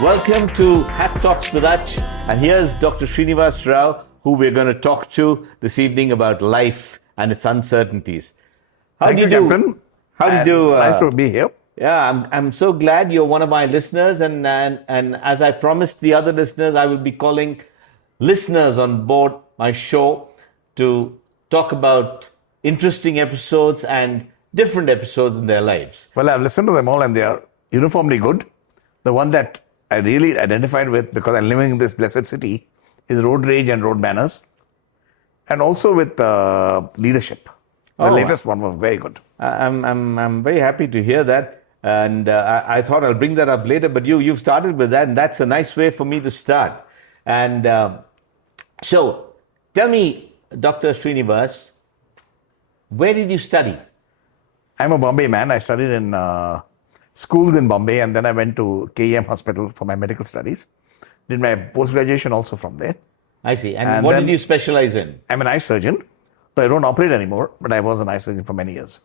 Welcome to Hat Talks with Ach, and here's Dr. Srinivas Rao, who we're going to talk to this evening about life and its uncertainties. Thank you, Captain. How do you do? Nice to be here. Yeah, I'm so glad you're one of my listeners, and as I promised the other listeners, I will be calling listeners on board my show to talk about interesting episodes and different episodes in their lives. Well, I've listened to them all and they are uniformly good. The one that I really identified with, because I'm living in this blessed city, is road rage and road manners, and also with leadership. The latest one was very good. I'm very happy to hear that, and I thought I'll bring that up later. But you've started with that, and that's a nice way for me to start. And so, tell me, Dr. Srinivas, where did you study? I'm a Bombay man. I studied in schools in Bombay, and then I went to KEM Hospital for my medical studies. Did my post-graduation also from there. I see. And what did you specialize in? I'm an eye surgeon. So I don't operate anymore, but I was an eye surgeon for many years.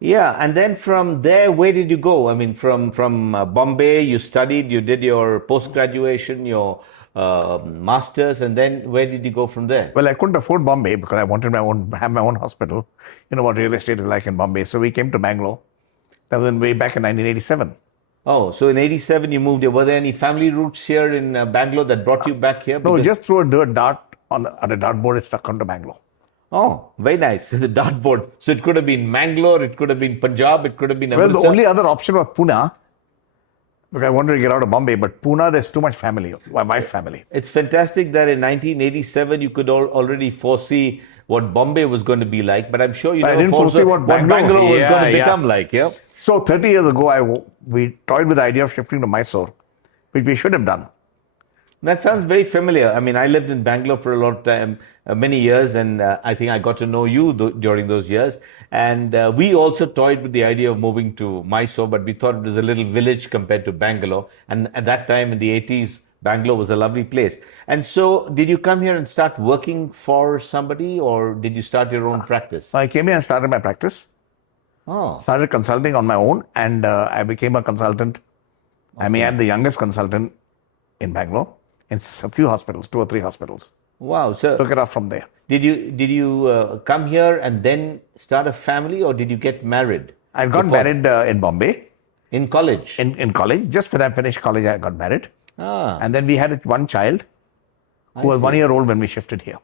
Yeah, and then from there, where did you go? I mean, from Bombay, you studied, you did your post-graduation, your masters, and then where did you go from there? Well, I couldn't afford Bombay because I wanted have my own hospital. You know what real estate is like in Bombay. So we came to Bangalore. That was way back in 1987. Oh, so in 87 you moved here. Were there any family roots here in Bangalore that brought you back here? No, just threw a dirt dart on a dartboard. It stuck onto Bangalore. Oh, very nice. The dartboard. So it could have been Mangalore, it could have been Punjab, it could have been Amritsar. Well, the only other option was Pune, because I wanted to get out of Bombay. But Pune, there's too much family, my wife's family. It's fantastic that in 1987 you could already foresee what Bombay was going to be like, but I'm sure you never foresee what Bangalore was going to become like. Yeah. So 30 years ago, we toyed with the idea of shifting to Mysore, which we should have done. That sounds very familiar. I mean, I lived in Bangalore for a lot of time, many years, and I think I got to know you during those years. And we also toyed with the idea of moving to Mysore, but we thought it was a little village compared to Bangalore. And at that time, in the 80s, Bangalore was a lovely place. And so, did you come here and start working for somebody, or did you start your own practice? I came here and started my practice. Oh. Started consulting on my own, and I became a consultant. Okay. I may add the youngest consultant in Bangalore in a few hospitals, 2 or 3 hospitals. Wow! So took it off from there. Did you come here and then start a family, or did you get married? I got married in Bombay. In college? In college. Just when I finished college, I got married. Ah. And then we had one child who was 1 year old when we shifted here.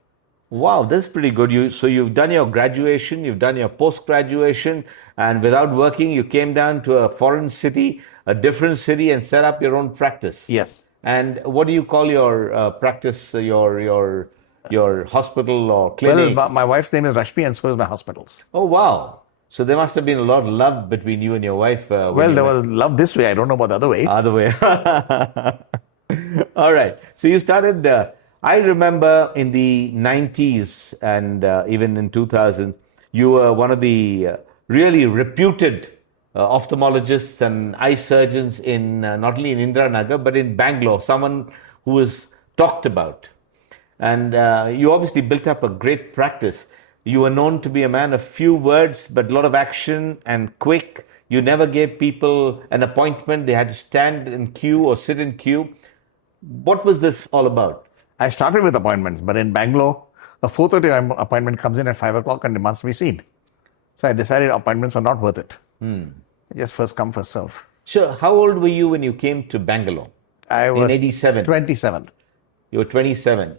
Wow, that's pretty good. So you've done your graduation, you've done your post-graduation, and without working, you came down to a foreign city, a different city, and set up your own practice. Yes. And what do you call your practice, your hospital or clinic? Well, my wife's name is Rashmi, and so is my hospital's. Oh, wow. So there must have been a lot of love between you and your wife. Well, there was love this way. I don't know about the other way. Other way. All right. So you started, I remember in the 90s and even in 2000, you were one of the really reputed ophthalmologists and eye surgeons in not only in Indiranagar, but in Bangalore, someone who was talked about. And you obviously built up a great practice. You were known to be a man of few words, but a lot of action and quick. You never gave people an appointment. They had to stand in queue or sit in queue. What was this all about? I started with appointments, but in Bangalore, a 4:30 appointment comes in at 5 o'clock and it must be seen. So I decided appointments were not worth it. Just first come, first serve. So how old were you when you came to Bangalore? I was in 87. 27. You were 27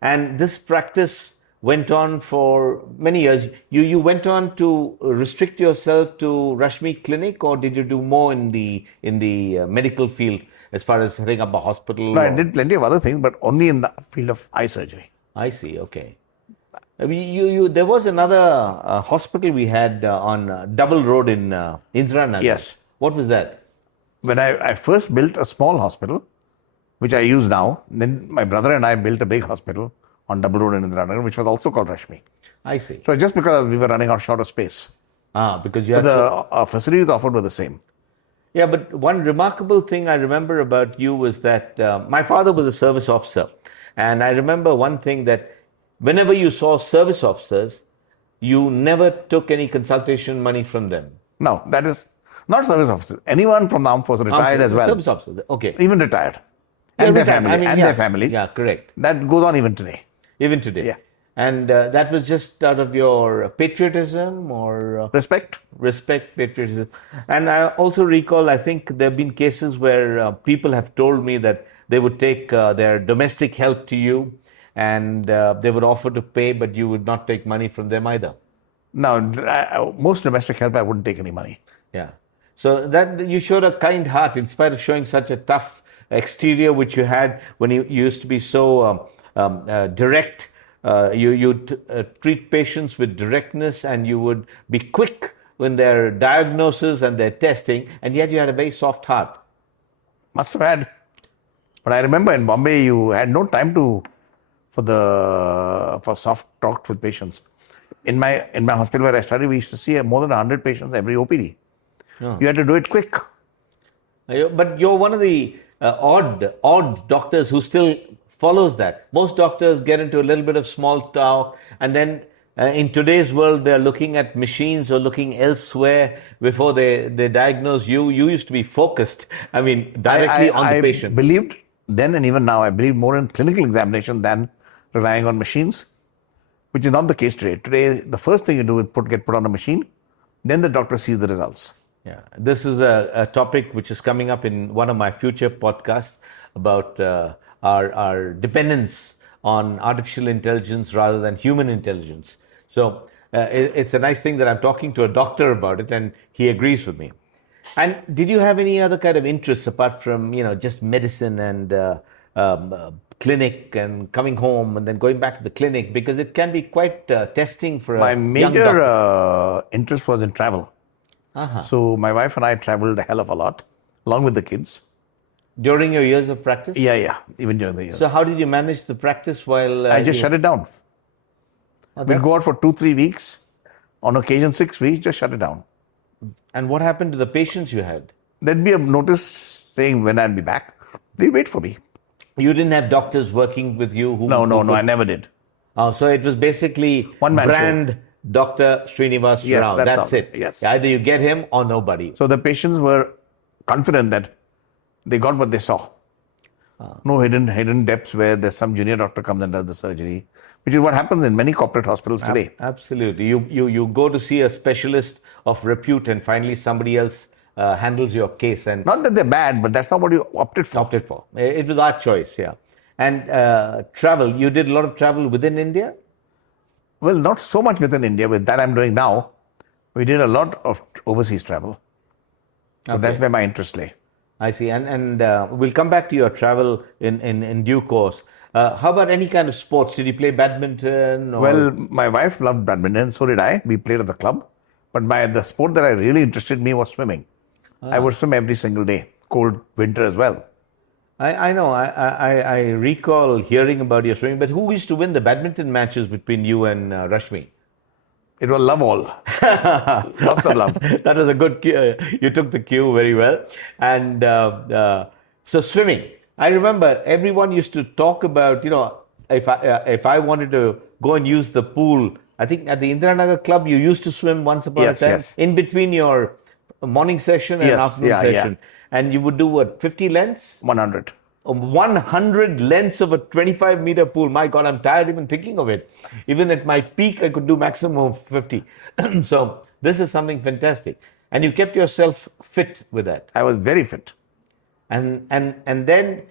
and this practice went on for many years. You went on to restrict yourself to Rashmi Clinic, or did you do more in the medical field as far as setting up a hospital? No, I did plenty of other things, but only in the field of eye surgery. I see. Okay. I mean, there was another hospital we had on Double Road in Indiranagar. Yes. What was that? When I first built a small hospital, which I use now, then my brother and I built a big hospital on Double Road in Indiranagar, which was also called Rashmi. I see. So just because we were running out short of space. Because you had the facilities offered were the same. Yeah, but one remarkable thing I remember about you was that my father was a service officer. And I remember one thing, that whenever you saw service officers, you never took any consultation money from them. No, that is Not service officers. Anyone from the armed forces, retired as well. Service officers. Okay. Even retired. They're And their retired. family. And yeah. their families. Yeah, correct. That goes on even today. Even today. Yeah. And that was just out of your patriotism or Respect. respect, patriotism. And I also recall, I think there have been cases where people have told me that they would take their domestic help to you and they would offer to pay, but you would not take money from them either. Now, most domestic help, I wouldn't take any money. Yeah. So that you showed a kind heart in spite of showing such a tough exterior, which you had when you used to be so direct. You treat patients with directness and you would be quick in their diagnosis and their testing, and yet you had a very soft heart. Must have had. But I remember in Bombay, you had no time for soft talk with patients. In my hospital where I studied, we used to see more than 100 patients every OPD. Oh. You had to do it quick. But you're one of the odd doctors who still follows that. Most doctors get into a little bit of small talk, and then in today's world, they're looking at machines or looking elsewhere before they diagnose you. You used to be focused, directly on the patient. I believed then and even now, I believe more in clinical examination than relying on machines, which is not the case today. Today, the first thing you do is get put on a machine, then the doctor sees the results. Yeah, this is a topic which is coming up in one of my future podcasts about our dependence on artificial intelligence rather than human intelligence. So it's a nice thing that I'm talking to a doctor about it, and he agrees with me. And did you have any other kind of interests apart from just medicine and clinic and coming home and then going back to the clinic, because it can be quite testing for my a major young doctor. Interest was in travel. Uh-huh. So my wife and I traveled a hell of a lot, along with the kids. During your years of practice? Yeah, even during the years. So how did you manage the practice while... I just shut it down. We'd go out for 2-3 weeks, on occasion 6 weeks, just shut it down. And what happened to the patients you had? There'd be a notice saying when I'd be back. They'd wait for me. You didn't have doctors working with you? No, I never did. Oh, so it was basically one-man brand show. Dr. Srinivas Yes, Rao. That's it. Yes. Either you get him or nobody. So the patients were confident that they got what they saw. No hidden depths where there's some junior doctor comes and does the surgery, which is what happens in many corporate hospitals today. Absolutely. You go to see a specialist of repute and finally somebody else handles your case. And not that they're bad, but that's not what you opted for. It was our choice, yeah. And travel, you did a lot of travel within India? Well, not so much within India. With that I'm doing now, we did a lot of overseas travel. But that's where my interest lay. I see. And we'll come back to your travel in due course. How about any kind of sports? Did you play badminton? Or? Well, my wife loved badminton, so did I. We played at the club. But the sport that I really interested me was swimming. I would swim every single day, cold winter as well. I know. I recall hearing about your swimming, but who used to win the badminton matches between you and Rashmi? It was love all. Lots of love. That was a good cue. You took the cue very well. And so swimming. I remember everyone used to talk about, if I wanted to go and use the pool, I think at the Indiranagar Club, you used to swim once upon a time. Yes. In between your morning session and afternoon session. And you would do what, 50 lengths? 100. 100 lengths of a 25-meter pool. My God, I'm tired even thinking of it. Even at my peak, I could do maximum of 50. So this is something fantastic. And you kept yourself fit with that. I was very fit. And then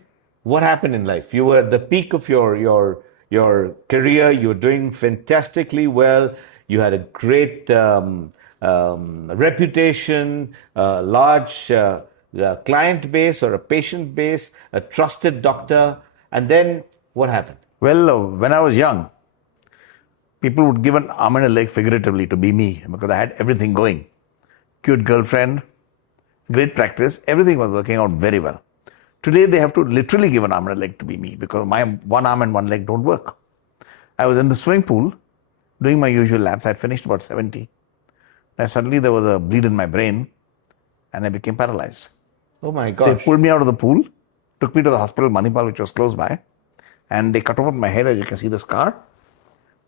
what happened in life? You were at the peak of your career. You were doing fantastically well. You had a great reputation, large client base or a patient base, a trusted doctor. And then what happened? Well, when I was young, people would give an arm and a leg figuratively to be me because I had everything going. Cute girlfriend, great practice, everything was working out very well. Today, they have to literally give an arm and a leg to be me because my one arm and one leg don't work. I was in the swimming pool doing my usual laps. I'd finished about 70. And suddenly there was a bleed in my brain and I became paralyzed. Oh my gosh. They pulled me out of the pool, took me to the hospital, Manipal, which was close by, and they cut open my head, as you can see the scar,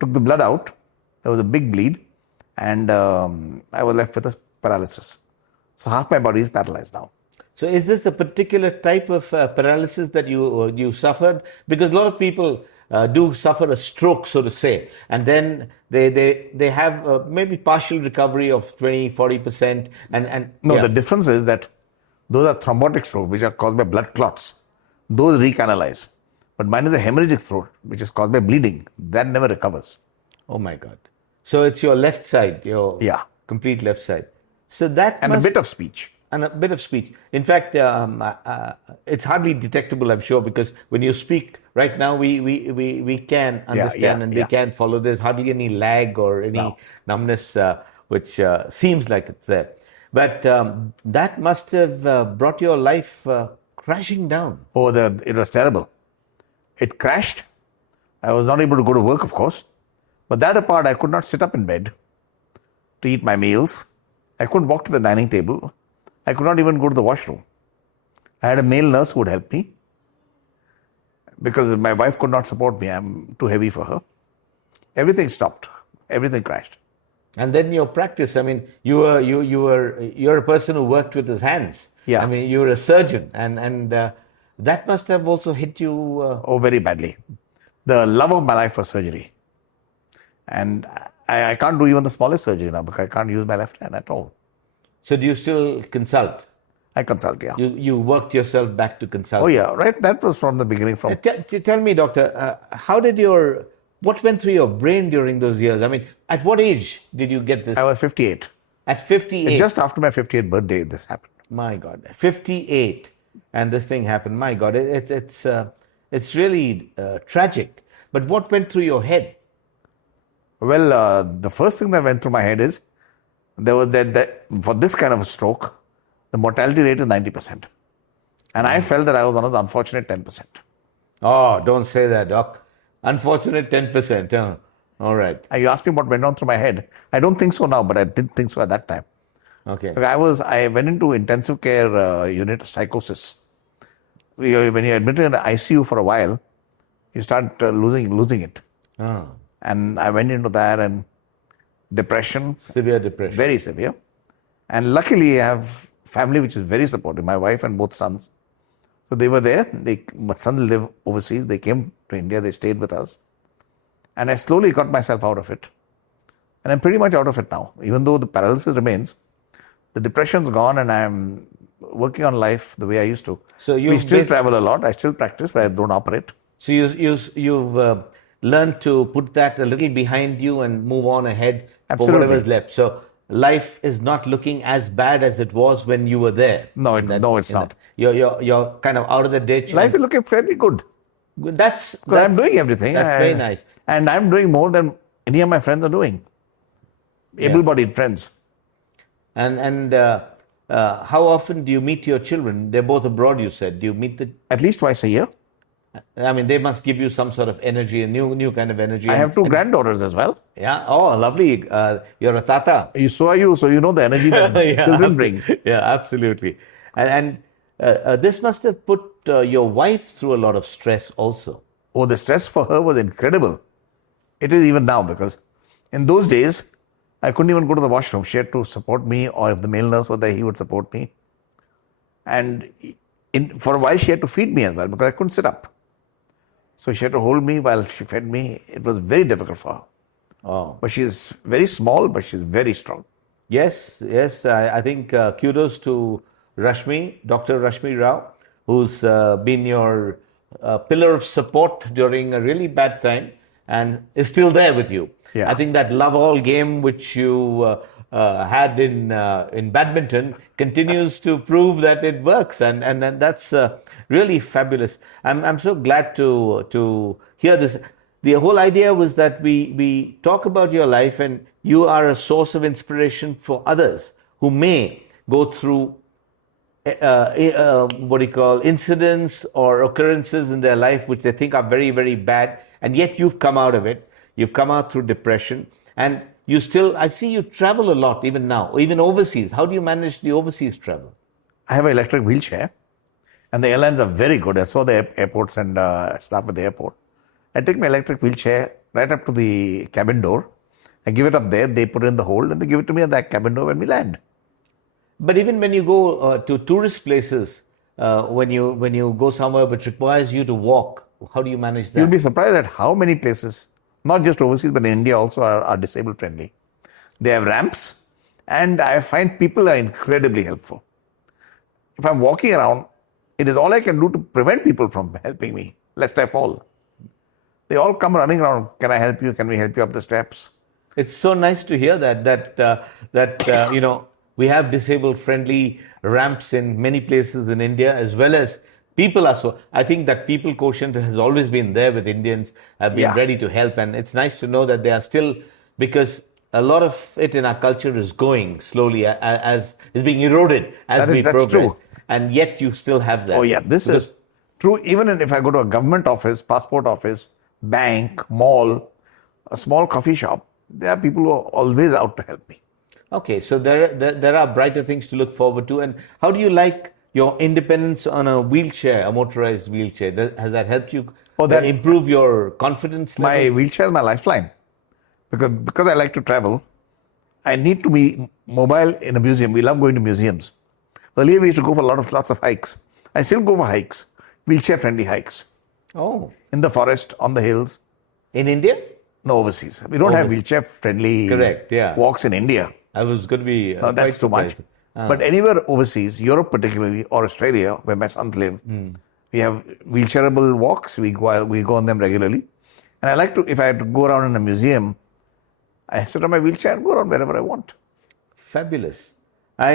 took the blood out. There was a big bleed, and I was left with a paralysis. So half my body is paralyzed now. So, is this a particular type of paralysis that you suffered? Because a lot of people do suffer a stroke, so to say, and then they have maybe partial recovery of 20-40%, and No, yeah. the difference is that those are thrombotic stroke, which are caused by blood clots. Those recanalize. But mine is a hemorrhagic stroke, which is caused by bleeding. That never recovers. Oh my God! So it's your left side, your Yeah. complete left side. So that And a must bit of speech. and a bit of speech. In fact, it's hardly detectable, I'm sure, because when you speak right now, we can understand and we yeah. can follow. There's hardly any lag or any No. numbness, which seems like it's there. But that must have brought your life crashing down. Oh, it was terrible. It crashed. I was not able to go to work, of course. But that apart, I could not sit up in bed to eat my meals. I couldn't walk to the dining table. I could not even go to the washroom. I had a male nurse who would help me because my wife could not support me. I'm too heavy for her. Everything stopped. Everything crashed. And then your practice. I mean, you're a person who worked with his hands. Yeah. I mean, you're a surgeon, and that must have also hit you. Oh, very badly. The love of my life was surgery. And I can't do even the smallest surgery now because I can't use my left hand at all. So do you still consult? I consult, yeah. You worked yourself back to consult. Oh, yeah, right. That was from the beginning. Tell me, doctor, what went through your brain during those years? I mean, at what age did you get this? I was 58. At 58. Just after my 58th birthday, this happened. My God, 58, and this thing happened. My God, it's really tragic. But what went through your head? Well, the first thing that went through my head is there was that for this kind of a stroke, the mortality rate is 90%. And I felt that I was one of the unfortunate 10%. Oh, don't say that, doc. Unfortunate 10%. Huh? All right. You asked me what went on through my head. I don't think so now, but I did think so at that time. Okay. I went into intensive care unit of psychosis. When you're admitted in the ICU for a while, you start losing it. Oh. And I went into that and depression. Severe depression. Very severe. And luckily I have family which is very supportive, my wife and both sons. So they were there. My sons live overseas. They came to India. They stayed with us. And I slowly got myself out of it. And I'm pretty much out of it now. Even though the paralysis remains, the depression's gone and I'm working on life the way I used to. So we still travel a lot. I still practice, but I don't operate. So you've learned to put that a little behind you and move on ahead for whatever's left. So life is not looking as bad as it was when you were there. No, it's not. You're kind of out of the ditch. Life is looking fairly good. That's I'm doing everything. That's very nice. And I'm doing more than any of my friends are doing. Able-bodied friends. And how often do you meet your children? They're both abroad, you said. Do you meet At least twice a year. I mean, they must give you some sort of energy, a new kind of energy. I have two granddaughters as well. Yeah. Oh, lovely. You're a tata. So are you. So you know the energy that children bring. Yeah, absolutely. And this must have put your wife through a lot of stress also. Oh, the stress for her was incredible. It is even now because in those days, I couldn't even go to the washroom. She had to support me, or if the male nurse was there, he would support me. And for a while, she had to feed me as well because I couldn't sit up. So she had to hold me while she fed me. It was very difficult for her. Oh. But she's very small, but she's very strong. Yes. I think kudos to Rashmi, Dr. Rashmi Rao, who's been your pillar of support during a really bad time and is still there with you. Yeah. I think that love all game which you had in badminton continues to prove that it works, and that's really fabulous. I'm so glad to hear this. The whole idea was that we talk about your life, and you are a source of inspiration for others who may go through incidents or occurrences in their life which they think are very, very bad, and yet you've come out of it. You've come out through depression, and you still, I see you travel a lot even now, even overseas. How do you manage the overseas travel? I have an electric wheelchair, and the airlines are very good. I saw the airports and staff at the airport. I take my electric wheelchair right up to the cabin door. I give it up there. They put it in the hold, and they give it to me at that cabin door when we land. But even when you go to tourist places, when you go somewhere which requires you to walk, how do you manage You'll that? be surprised at how many places, not just overseas, but in India also, are disabled friendly. They have ramps, and I find people are incredibly helpful. If I'm walking around, it is all I can do to prevent people from helping me, lest I fall. They all come running around. Can I help you? Can we help you up the steps? It's so nice to hear that we have disabled friendly ramps in many places in India, as well as people are so. I think that people quotient has always been there with Indians, have been Yeah, ready to help, and it's nice to know that they are still, because a lot of it in our culture is going slowly as is being eroded as we that's progress, true. and yet you still have Oh that yeah, this because is true. Even if I go to a government office, passport office, bank, mall, a small coffee shop, there are people who are always out to help me. Okay, so there are brighter things to look forward to. And how do you like your independence on a wheelchair, a motorized wheelchair? Has that helped you Oh, that improve your confidence my level? wheelchair is my lifeline because I like to travel. I need to be mobile in a museum. We love going to museums. Earlier, we used to go for lots of hikes. I still go for hikes, wheelchair friendly hikes Oh, in the forest, on the hills, in India? no overseas. We don't have Overseas. wheelchair friendly Correct, yeah. walks in India. I was going to be No, quite that's too much. surprised. But anywhere overseas, Europe particularly, or Australia, where my sons live, we have wheelchairable walks. We go on them regularly. And I like to, if I had to go around in a museum, I sit on my wheelchair and go around wherever I want. Fabulous. I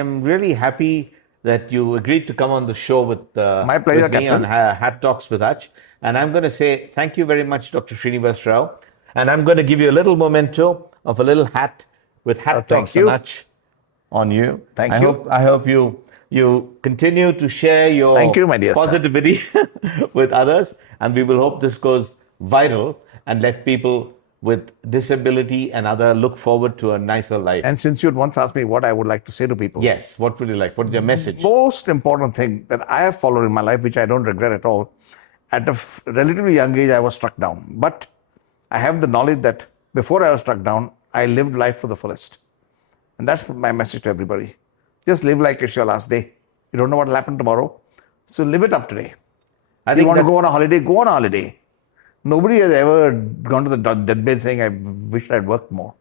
am really happy that you agreed to come on the show My pleasure, with me on Captain. Hat Talks with Hutch. And I'm going to say thank you very much, Dr. Srinivas Rao. And I'm going to give you a little memento of a little hat with Hat Thank Talks and you. Hutch on you. Thank I you. hope you continue to share your Thank you, my dear sir. positivity with others, and we will hope this goes viral and let people with disability and other look forward to a nicer life. And since you'd once asked me what I would like to say to people, Yes, what would you like? What is your message? most important thing that I have followed in my life, which I don't regret at all, at a relatively young age, I was struck down. But I have the knowledge that before I was struck down, I lived life for the fullest. And that's my message to everybody. Just live like it's your last day. You don't know what will happen tomorrow. So live it up today. I You think want to that's- go on a holiday, go on a holiday. Nobody has ever gone to the deathbed saying, I wish I'd worked more.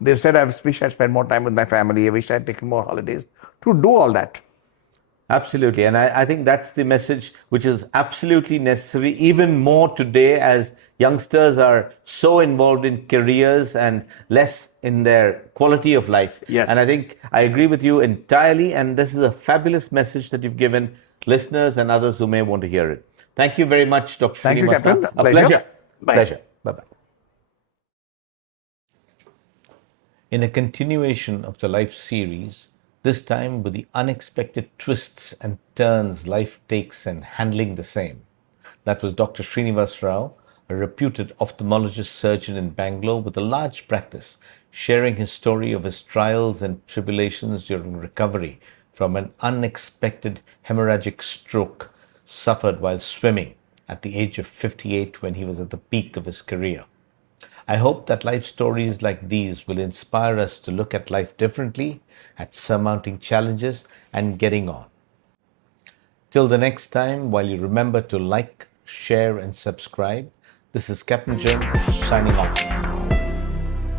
They've said, I wish I'd spent more time with my family. I wish I'd taken more holidays. To do all that. Absolutely. And I think that's the message which is absolutely necessary, even more today as youngsters are so involved in careers and less in their quality of life. Yes. And I think I agree with you entirely. And this is a fabulous message that you've given listeners and others who may want to hear it. Thank you very much, Dr. Thank you, Srinivas. Captain. A Pleasure. pleasure. Bye. Pleasure. Bye-bye. In a continuation of the life series, this time with the unexpected twists and turns life takes in handling the same. That was Dr. Srinivas Rao, a reputed ophthalmologist surgeon in Bangalore with a large practice, sharing his story of his trials and tribulations during recovery from an unexpected hemorrhagic stroke suffered while swimming at the age of 58 when he was at the peak of his career. I hope that life stories like these will inspire us to look at life differently, at surmounting challenges and getting on. Till the next time, while you remember to like, share and subscribe, this is Captain Jim signing off.